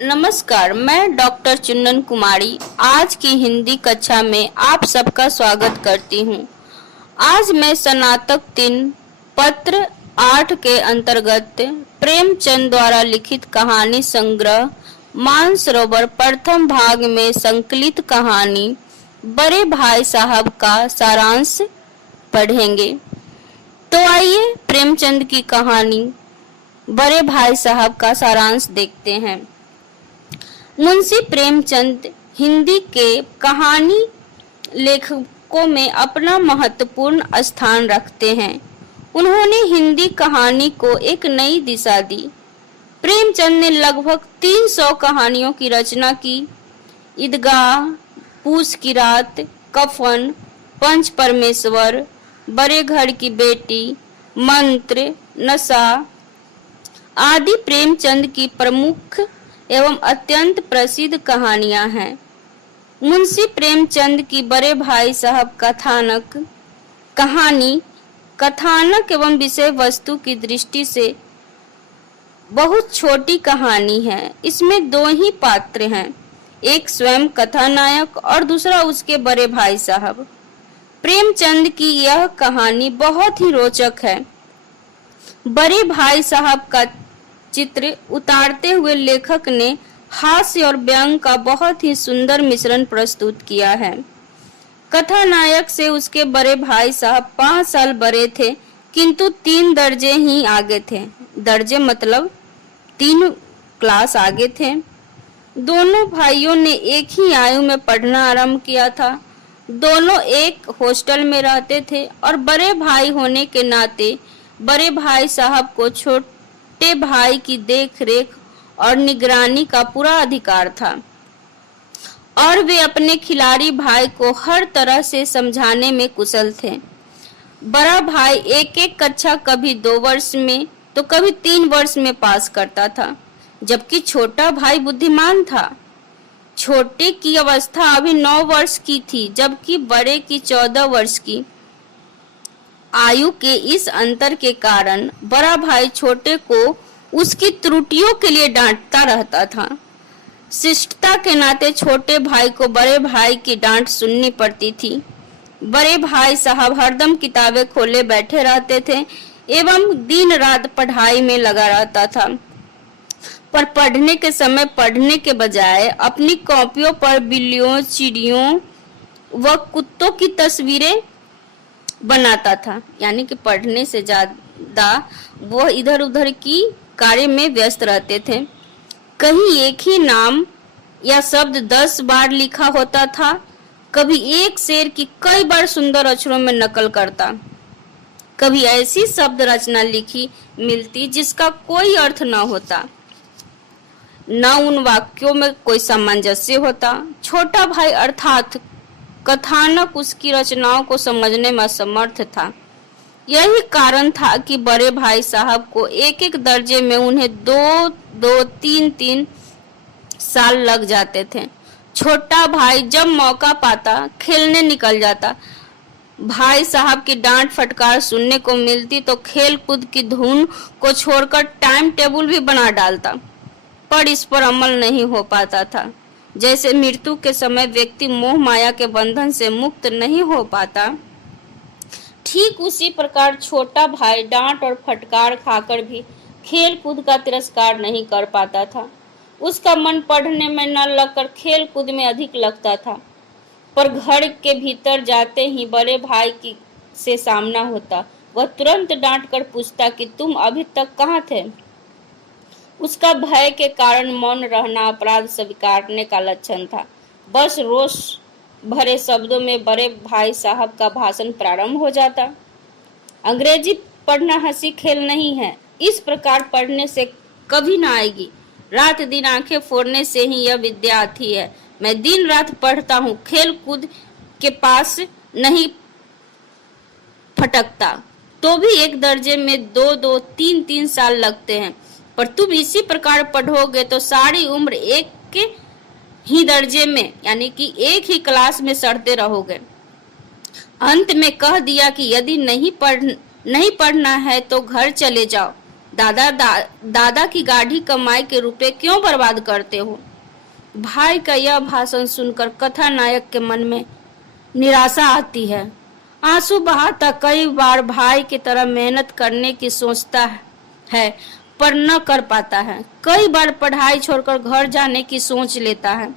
नमस्कार, मैं डॉक्टर चुन्नन कुमारी आज की हिंदी कक्षा में आप सबका स्वागत करती हूँ। आज मैं स्नातक 3 पत्र 8 के अंतर्गत प्रेमचंद द्वारा लिखित कहानी संग्रह मानसरोवर प्रथम भाग में संकलित कहानी बड़े भाई साहब का सारांश पढ़ेंगे। तो आइए प्रेमचंद की कहानी बड़े भाई साहब का सारांश देखते हैं। मुंशी प्रेमचंद हिंदी के कहानी लेखकों में अपना महत्वपूर्ण स्थान रखते हैं। उन्होंने हिंदी कहानी को एक नई दिशा दी। प्रेमचंद ने लगभग 300 कहानियों की रचना की। ईदगाह, पूस की रात, कफन, पंच परमेश्वर, बड़े घर की बेटी, मंत्र, नशा आदि प्रेमचंद की प्रमुख एवं अत्यंत प्रसिद्ध कहानियां हैं। मुंशी प्रेमचंद की बड़े भाई साहब कहानी कथानक एवं विषय वस्तु की दृष्टि से बहुत छोटी कहानी है। इसमें 2 ही पात्र हैं, एक स्वयं कथानायक और दूसरा उसके बड़े भाई साहब। प्रेमचंद की यह कहानी बहुत ही रोचक है। बड़े भाई साहब का चित्र उतारते हुए लेखक ने हास्य और व्यंग का बहुत ही सुंदर मिश्रण प्रस्तुत किया है। कथानायक से उसके बड़े भाई साहब 5 साल बड़े थे, किंतु 3 दर्जे ही आगे थे। दर्जे मतलब 3 क्लास आगे थे। दोनों भाइयों ने एक ही आयु में पढ़ना आरंभ किया था। दोनों एक हॉस्टल में रहते थे और बड़े भाई होने के नाते बड़े भाई साहब को छोटे भाई की देखरेख और निगरानी का पूरा अधिकार था और वे अपने खिलाड़ी भाई को हर तरह से समझाने में कुशल थे। बड़ा भाई एक कक्षा कभी 2 वर्ष में तो कभी 3 वर्ष में पास करता था, जबकि छोटा भाई बुद्धिमान था। छोटे की अवस्था अभी 9 वर्ष की थी, जबकि बड़े की 14 वर्ष की। आयु के इस अंतर के कारण बड़ा भाई छोटे को उसकी त्रुटियों के लिए डांटता रहता था। शिष्टता के नाते छोटे भाई को बड़े भाई की डांट सुननी पड़ती थी। बड़े भाई साहब हरदम किताबें खोले बैठे रहते थे एवं दिन रात पढ़ाई में लगा रहता था, पर पढ़ने के समय पढ़ने के बजाय अपनी कॉपियों पर बिल्लियों, चिड़ियों व कुत्तों की तस्वीरें बनाता था। यानी कि पढ़ने से ज्यादा वह इधर उधर की कार्य में व्यस्त रहते थे। कहीं एक ही नाम या शब्द 10 बार लिखा होता था, कभी एक शेर की कई बार सुंदर अक्षरों में नकल करता, कभी ऐसी शब्द रचना लिखी मिलती जिसका कोई अर्थ न होता, न उन वाक्यों में कोई सामंजस्य होता। छोटा भाई अर्थात कथानक उसकी रचनाओं को समझने में असमर्थ था। यही कारण था कि बड़े भाई साहब को एक दर्जे में उन्हें 2-2, 3-3 साल लग जाते थे। छोटा भाई जब मौका पाता खेलने निकल जाता। भाई साहब की डांट फटकार सुनने को मिलती तो खेल कूद की धुन को छोड़कर टाइम टेबल भी बना डालता, पर इस पर अमल नहीं हो पाता था। जैसे मृत्यु के समय व्यक्ति मोह माया के बंधन से मुक्त नहीं हो पाता, ठीक उसी प्रकार छोटा भाई डांट और फटकार खाकर भी खेल कूद का तिरस्कार नहीं कर पाता था। उसका मन पढ़ने में न लगकर खेल कूद में अधिक लगता था, पर घर के भीतर जाते ही बड़े भाई की से सामना होता। वह तुरंत डांट कर पूछता कि तुम अभी तक कहाँ थे। उसका भय के कारण मौन रहना अपराध स्वीकारने का लक्षण था। बस रोष भरे शब्दों में बड़े भाई साहब का भाषण प्रारंभ हो जाता। अंग्रेजी पढ़ना हंसी खेल नहीं है, इस प्रकार पढ़ने से कभी ना आएगी। रात दिन आंखें फोड़ने से ही यह विद्या आती है। मैं दिन रात पढ़ता हूँ, खेल कूद के पास नहीं फटकता, तो भी एक दर्जे में 2-2, 3-3 साल लगते हैं। पर तुम इसी प्रकार पढ़ोगे तो सारी उम्र एक के ही दर्जे में यानी कि एक ही क्लास में सड़ते रहोगे। अंत में कह दिया कि यदि नहीं पढ़ना है तो घर चले जाओ दादा की गाढ़ी कमाई के रुपए क्यों बर्बाद करते हो? भाई का यह भाषण सुनकर कथा नायक के मन में निराशा आती है। आंसू बहाता कई बार भाई की तरह मेहनत करने की सोचता है, पर न कर पाता है। कई बार पढ़ाई छोड़कर घर जाने की सोच लेता है,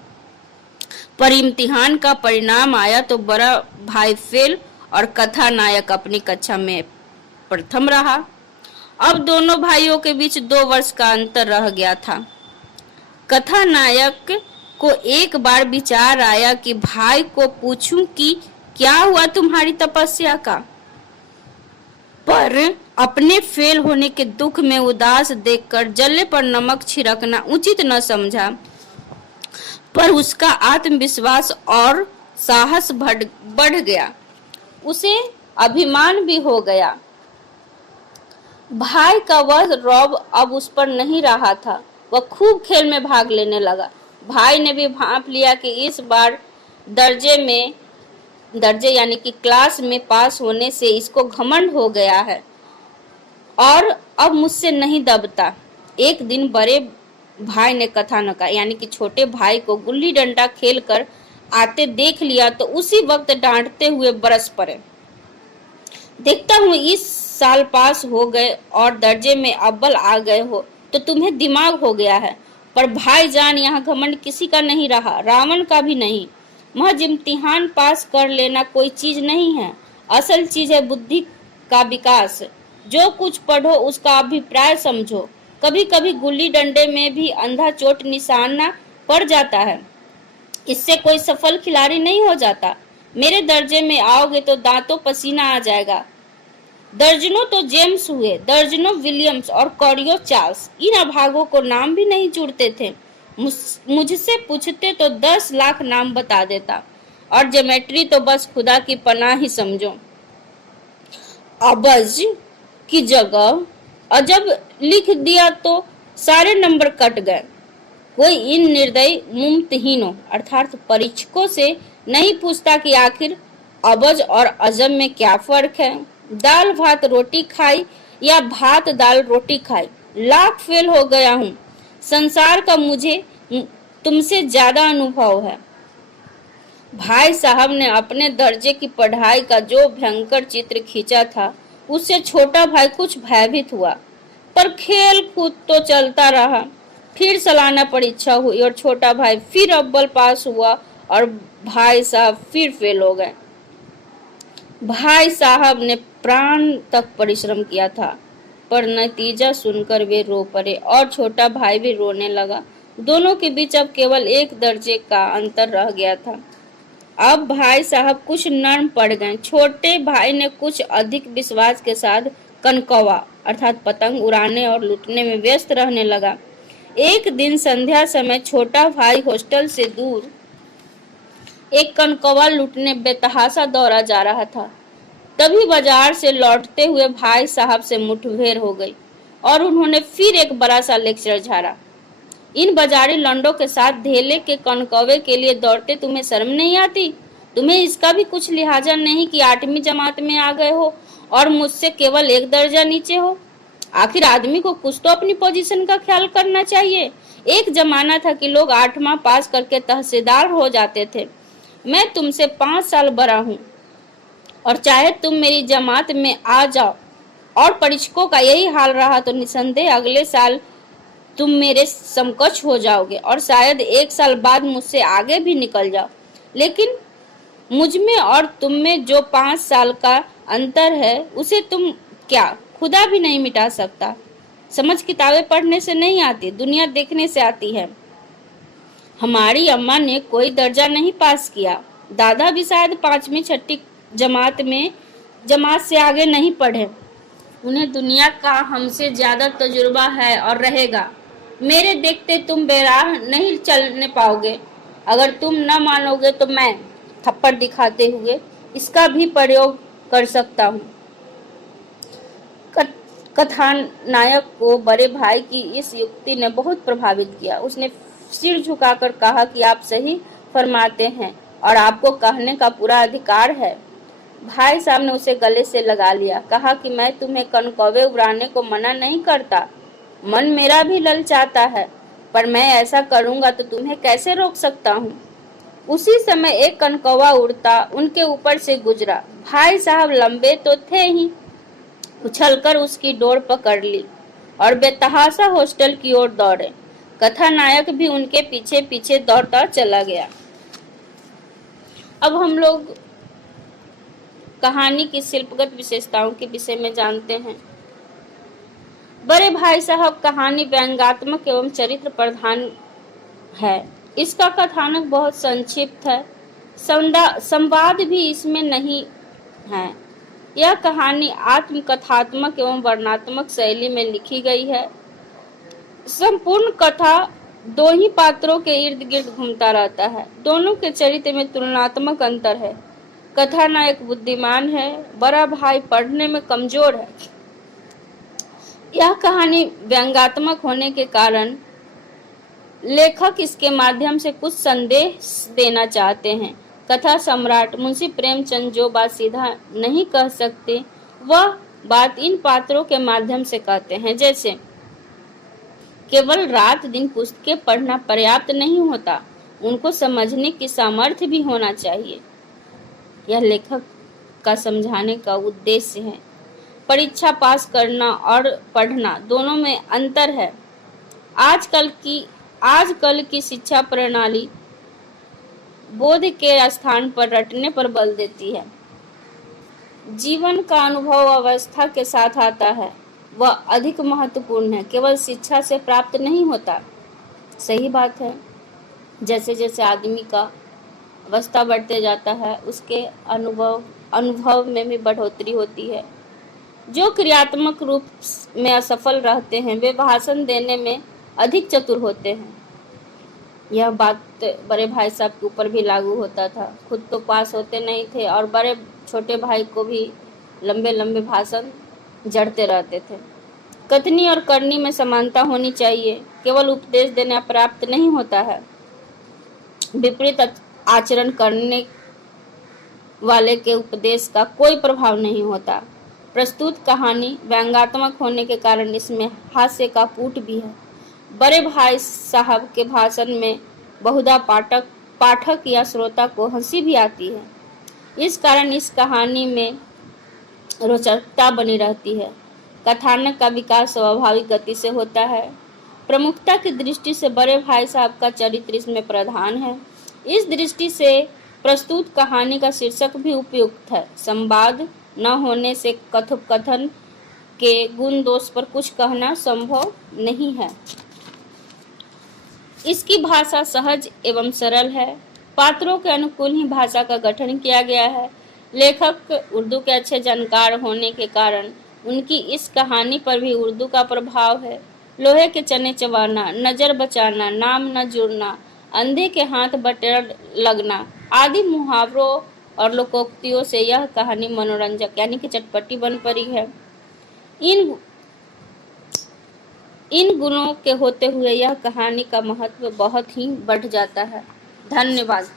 पर इम्तिहान का परिणाम आया तो बड़ा भाई फेल और कथा नायक अपनी कक्षा में प्रथम रहा। अब दोनों भाइयों के बीच 2 वर्ष का अंतर रह गया था। कथा नायक को एक बार विचार आया कि भाई को पूछूं कि क्या हुआ तुम्हारी तपस्या का, पर अपने फेल होने के दुख में उदास देखकर जले पर नमक छिड़कना उचित न समझा। पर उसका आत्मविश्वास और साहस बढ़ गया, उसे अभिमान भी हो गया। भाई का वह रौब अब उस पर नहीं रहा था। वह खूब खेल में भाग लेने लगा। भाई ने भी भांप लिया कि इस बार दर्जे यानी कि क्लास में पास होने से इसको घमंड हो गया है और अब मुझसे नहीं दबता। एक दिन बड़े भाई ने कथानका यानी कि छोटे भाई को गुल्ली डंडा खेल कर आते देख लिया तो उसी वक्त डांटते हुए बरस पड़े। देखता हूँ इस साल पास हो गए और दर्जे में अव्वल आ गए हो तो तुम्हें दिमाग हो गया है। पर भाईजान, यहाँ घमंड किसी का नहीं रहा, रावण का भी नहीं। महज इम्तिहान पास कर लेना कोई चीज नहीं है। असल चीज है बुद्धि का विकास। जो कुछ पढ़ो उसका अभिप्राय समझो। कभी कभी गुल्ली डंडे में भी अंधा चोट निशाना पड़ जाता है, इससे कोई सफल खिलाड़ी नहीं हो जाता। मेरे दर्जे में आओगे तो दांतों पसीना आ जाएगा। दर्जनों तो जेम्स हुए, दर्जनों विलियम्स और कौड़ियों चार्ल्स। इन अभागों को नाम भी नहीं जुड़ते थे। मुझसे पूछते तो 10 लाख नाम बता देता, और ज्योमेट्री तो बस खुदा की पनाह ही समझो। अबज की जगह अजब लिख दिया तो सारे नंबर कट गए। कोई इन निर्दयी मुमतहीनों अर्थात परीक्षकों से नहीं पूछता कि आखिर अबज और अजब में क्या फर्क है। दाल भात रोटी खाई या भात दाल रोटी खाई, लाख फेल हो गया हूँ। संसार का मुझे तुमसे ज्यादा अनुभव है। भाई साहब ने अपने दर्जे की पढ़ाई का जो भयंकर चित्र खींचा था उससे छोटा भाई कुछ भयभीत हुआ, पर खेल कूद तो चलता रहा। फिर सालाना परीक्षा हुई और छोटा भाई फिर अव्वल पास हुआ और भाई साहब फिर फेल हो गए। भाई साहब ने प्राण तक परिश्रम किया था, पर नतीजा सुनकर वे रो पड़े और छोटा भाई भी रोने लगा। दोनों के बीच अब केवल 1 दर्जे का अंतर रह गया था। अब भाई साहब कुछ नर्म पड़ गए। छोटे भाई ने कुछ अधिक विश्वास के साथ कनकौवा अर्थात पतंग उड़ाने और लूटने में व्यस्त रहने लगा। एक दिन संध्या समय छोटा भाई हॉस्टल से दूर एक कनकौवा लूटने बेतहाशा दौड़ा जा रहा था। तभी बाजार से लौटते हुए भाई साहब से मुठभेड़ हो गई और उन्होंने फिर एक बड़ा सा लेक्चर झाड़ा। इन बाजारी लंडों के साथ धेले के कनकौवे के लिए दौड़ते तुम्हें शर्म नहीं आती? तुम्हें इसका भी कुछ लिहाजा नहीं कि 8वीं जमात में आ गए हो और मुझसे केवल 1 दर्जा नीचे हो? आखिर आदमी को कुछ तो अपनी पोजीशन का ख्याल करना चाहिए। एक जमाना था कि लोग 8वां पास करके तहसीलदार हो जाते थे। मैं तुमसे 5 साल बड़ा हूँ और चाहे तुम मेरी जमात में आ जाओ और परीक्षकों का यही हाल रहा तो निसंदेह अगले साल तुम मेरे समकक्ष हो जाओगे और शायद 1 साल बाद मुझसे आगे भी निकल जाओ। लेकिन मुझ में और तुम में जो 5 साल का अंतर है उसे तुम क्या खुदा भी नहीं मिटा सकता। समझ किताबें पढ़ने से नहीं आती, दुनिया देखने से आती है। हमारी अम्मा ने कोई दर्जा नहीं पास किया। दादा भी शायद 5वीं 6ठी जमात से आगे नहीं पढ़े। उन्हें दुनिया का हमसे ज्यादा तजुर्बा है और रहेगा। मेरे देखते तुम बेराह नहीं चलने पाओगे। अगर तुम न मानोगे तो मैं थप्पड़ दिखाते हुए इसका भी प्रयोग कर सकता हूँ। कथानायक को बड़े भाई की इस युक्ति ने बहुत प्रभावित किया। उसने सिर झुकाकर कहा कि आप सही फरमाते हैं और आपको कहने का पूरा अधिकार है। भाई साहब ने उसे गले से लगा लिया, कहा कि मैं तुम्हें कनकौवे उड़ाने को मना नहीं करता, मन मेरा भी ललचाता है, पर मैं ऐसा करूंगा तो तुम्हें कैसे रोक सकता हूँ। उसी समय एक कनकौवा उड़ता उनके ऊपर से गुजरा। भाई साहब लंबे तो थे ही, उछलकर उसकी डोर पकड़ ली और बेतहाशा हॉस्टल की ओर दौड़े। कथानायक भी उनके पीछे पीछे दौड़ता चला गया। अब हम लोग कहानी की शिल्पगत विशेषताओं के विषय में जानते हैं। बड़े भाई साहब कहानी व्यंग्यात्मक एवं चरित्र प्रधान है। इसका कथानक बहुत संक्षिप्त है, संवाद भी इसमें नहीं है। यह कहानी आत्मकथात्मक एवं वर्णनात्मक शैली में लिखी गई है। संपूर्ण कथा दो ही पात्रों के इर्द गिर्द घूमता रहता है। दोनों के चरित्र में तुलनात्मक अंतर है। कथानायक बुद्धिमान है, बड़ा भाई पढ़ने में कमजोर है। यह कहानी व्यंग्यात्मक होने के कारण लेखक इसके माध्यम से कुछ संदेश देना चाहते हैं। कथा सम्राट मुंशी प्रेमचंद जो बात सीधा नहीं कह सकते, वह बात इन पात्रों के माध्यम से कहते हैं। जैसे केवल रात दिन पुस्तकें पढ़ना पर्याप्त नहीं होता, उनको समझने की सामर्थ्य भी होना चाहिए। यह लेखक का समझाने का उद्देश्य है। परीक्षा पास करना और पढ़ना दोनों में अंतर है। आजकल की शिक्षा प्रणाली बोध के स्थान पर रटने पर बल देती है। जीवन का अनुभव अवस्था के साथ आता है, वह अधिक महत्वपूर्ण है, केवल शिक्षा से प्राप्त नहीं होता। सही बात है। जैसे जैसे आदमी का अवस्था बढ़ते जाता है, उसके अनुभव में भी बढ़ोतरी होती है। जो क्रियात्मक रूप में असफल रहते हैं, वे भाषण देने में अधिक चतुर होते हैं। यह बात बड़े भाई साहब के ऊपर भी लागू होता था। खुद तो पास होते नहीं थे और बड़े छोटे भाई को भी लंबे लंबे भाषण जड़ते रहते थे। कथनी और करनी में समानता होनी चाहिए। केवल उपदेश देना पर्याप्त नहीं होता है। विपरीत आचरण करने वाले के उपदेश का कोई प्रभाव नहीं होता। प्रस्तुत कहानी व्यंग्यात्मक होने के कारण इसमें हास्य का कूट भी है। बड़े भाई साहब के भाषण में बहुधा पाठक या श्रोता को हंसी भी आती है। इस कारण इस कहानी में रोचकता बनी रहती है। कथानक का विकास स्वाभाविक गति से होता है। प्रमुखता की दृष्टि से बड़े भाई साहब का चरित्र इसमें प्रधान है। इस दृष्टि से प्रस्तुत कहानी का शीर्षक भी उपयुक्त है। संवाद न होने से कथोपकथन के गुण दोष पर कुछ कहना संभव नहीं है। इसकी भाषा सहज एवं सरल है। पात्रों के अनुकूल ही भाषा का गठन किया गया है। लेखक उर्दू के अच्छे जानकार होने के कारण उनकी इस कहानी पर भी उर्दू का प्रभाव है। लोहे के चने चबाना, नजर बचाना, नाम न जुड़ना, अंधे के हाथ बटेर लगना आदि मुहावरों और लोकोक्तियों से यह कहानी मनोरंजक यानी कि चटपटी बन पड़ी है। इन गुणों के होते हुए यह कहानी का महत्व बहुत ही बढ़ जाता है। धन्यवाद।